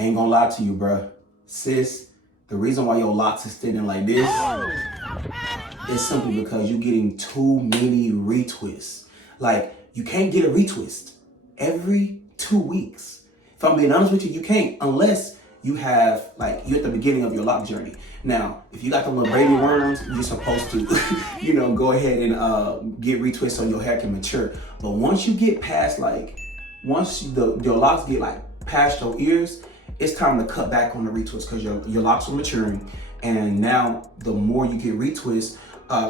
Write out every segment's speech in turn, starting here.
Ain't gonna lie to you, bruh. Sis, the reason why your locks is sitting like this is simply because you're getting too many retwists. Like, you can't get a retwist every 2 weeks. If I'm being honest with you, you can't unless you have, like, you're at the beginning of your lock journey. Now, if you got the little baby worms, you're supposed to, go ahead and get retwists so your hair can mature. But once you get past, once your locks get, past your ears, it's time to cut back on the retwist because your locks are maturing. And now, the more you get retwists,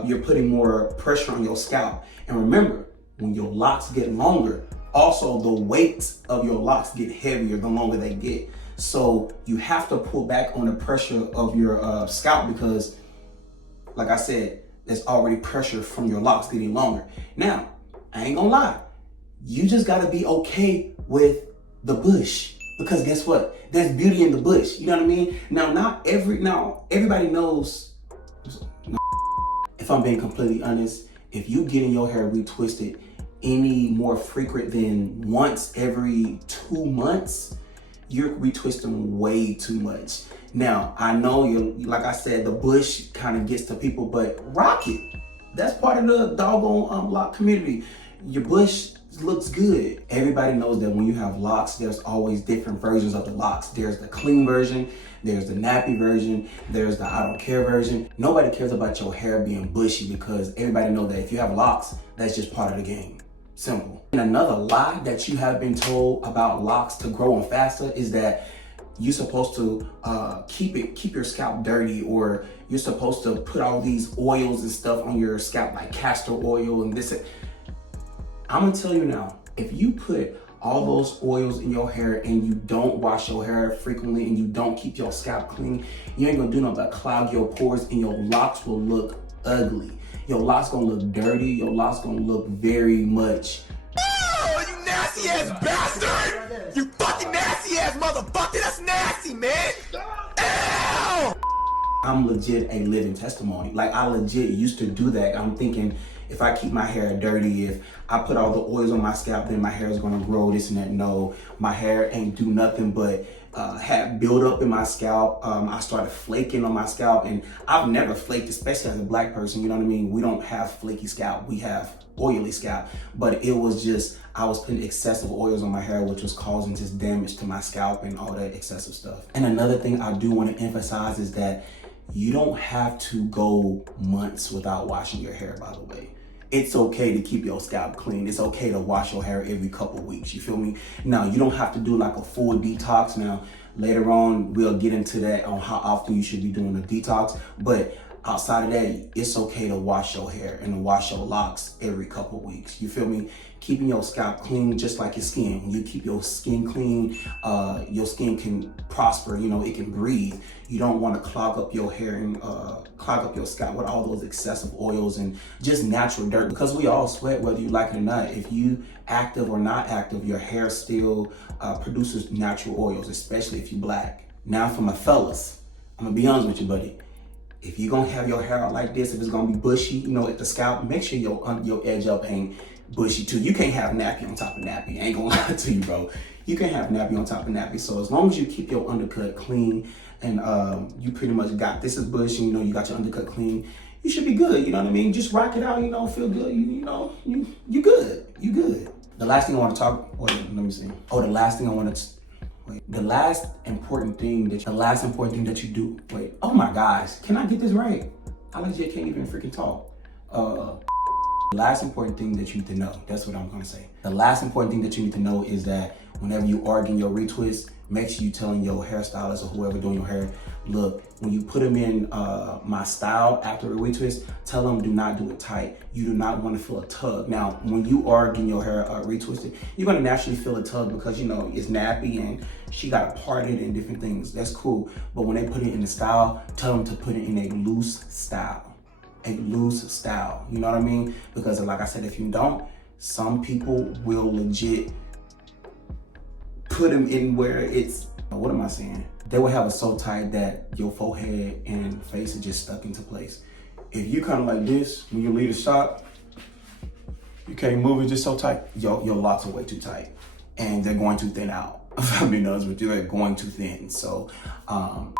you're putting more pressure on your scalp. And remember, when your locks get longer, also the weight of your locks get heavier the longer they get. So you have to pull back on the pressure of your scalp because, like I said, there's already pressure from your locks getting longer. Now, I ain't gonna lie, you just gotta be okay with the bush because guess what? There's beauty in the bush. You know what I mean? Now everybody knows. If I'm being completely honest, if you getting your hair retwisted any more frequent than once every 2 months, you're retwisting way too much. Now, I know like I said, the bush kind of gets to people, but rock it. That's part of the doggone lock community. Your bush looks good. Everybody knows that when you have locks, there's always different versions of the locks. There's the clean version, there's the nappy version, there's the I don't care version. Nobody cares about your hair being bushy because everybody knows that if you have locks, that's just part of the game. Simple. And another lie that you have been told about locks to growing faster is that you're supposed to keep your scalp dirty, or you're supposed to put all these oils and stuff on your scalp like castor oil and this. I'm gonna tell you now, if you put all those oils in your hair and you don't wash your hair frequently and you don't keep your scalp clean, you ain't gonna do nothing but clog your pores and your locks will look ugly. Your locks gonna look dirty, your locks gonna look very much. Oh, you nasty ass bastard! You fucking nasty ass motherfucker, that's nasty, man! Ew! I'm legit a living testimony. Like, I legit used to do that. I'm thinking, if I keep my hair dirty, if I put all the oils on my scalp, then my hair is gonna grow, this and that. No, my hair ain't do nothing but have build up in my scalp. I started flaking on my scalp, and I've never flaked, especially as a black person, you know what I mean? We don't have flaky scalp, we have oily scalp. But it was just, I was putting excessive oils on my hair, which was causing just damage to my scalp and all that excessive stuff. And another thing I do want to emphasize is that you don't have to go months without washing your hair, by the way. It's okay to keep your scalp clean. It's okay to wash your hair every couple weeks, you feel me? Now, you don't have to do like a full detox. Now, later on, we'll get into that on how often you should be doing a detox. But outside of that, it's okay to wash your hair and to wash your locks every couple weeks, you feel me? Keeping your scalp clean just like your skin. When you keep your skin clean, your skin can prosper, it can breathe. You don't want to clog up your hair and clog up your scalp with all those excessive oils and just natural dirt, because we all sweat whether you like it or not. If you active or not active, your hair still produces natural oils, especially if you black. Now for my fellas, I'm gonna be honest with you, buddy. If you're gonna have your hair out like this, if it's gonna be bushy, at the scalp, make sure your edge up ain't bushy too. You can't have nappy on top of nappy. I ain't gonna lie to you, bro. You can't have nappy on top of nappy. So as long as you keep your undercut clean and you pretty much got, this is bushy, you got your undercut clean, you should be good, you know what I mean? Just rock it out, feel good, you good, you good. The last thing I want to talk, wait, let me see. Oh, the last important thing that you do, wait, oh my gosh, can I get this right? I legit can't even freaking talk. The last important thing that you need to know, that's what I'm gonna say. The last important thing that you need to know is that whenever you are getting your retwist, make sure you telling your hairstylist or whoever doing your hair, look, when you put them in my style after a retwist, tell them do not do it tight. You do not want to feel a tug. Now, when you are getting your hair retwisted, you're gonna naturally feel a tug because it's nappy and she got to part it and different things. That's cool. But when they put it in the style, tell them to put it in a loose style. A loose style, you know what I mean? Because like I said, if you don't, some people will legit put them in where it's, what am I saying? They will have it so tight that your forehead and face is just stuck into place. If you kind of like this, when you leave the shop, you can't move it just so tight, your locks are way too tight and they're going to thin out. if I'm being honest with you, they're going too thin. So, all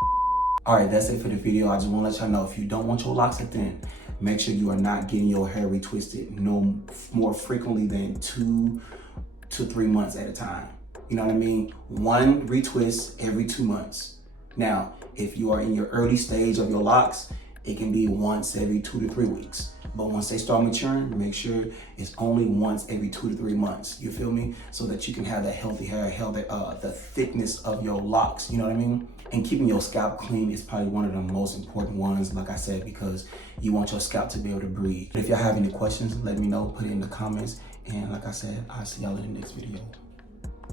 right, that's it for the video. I just want to let y'all know, if you don't want your locks to thin, make sure you are not getting your hair retwisted no more frequently than 2 to 3 months at a time. You know what I mean? 1 retwist every 2 months. Now, if you are in your early stage of your locks, it can be once every 2 to 3 weeks. But once they start maturing, make sure it's only once every 2 to 3 months. You feel me? So that you can have that healthy hair, the thickness of your locks. You know what I mean? And keeping your scalp clean is probably one of the most important ones, like I said, because you want your scalp to be able to breathe. If y'all have any questions, let me know, put it in the comments. And like I said, I'll see y'all in the next video.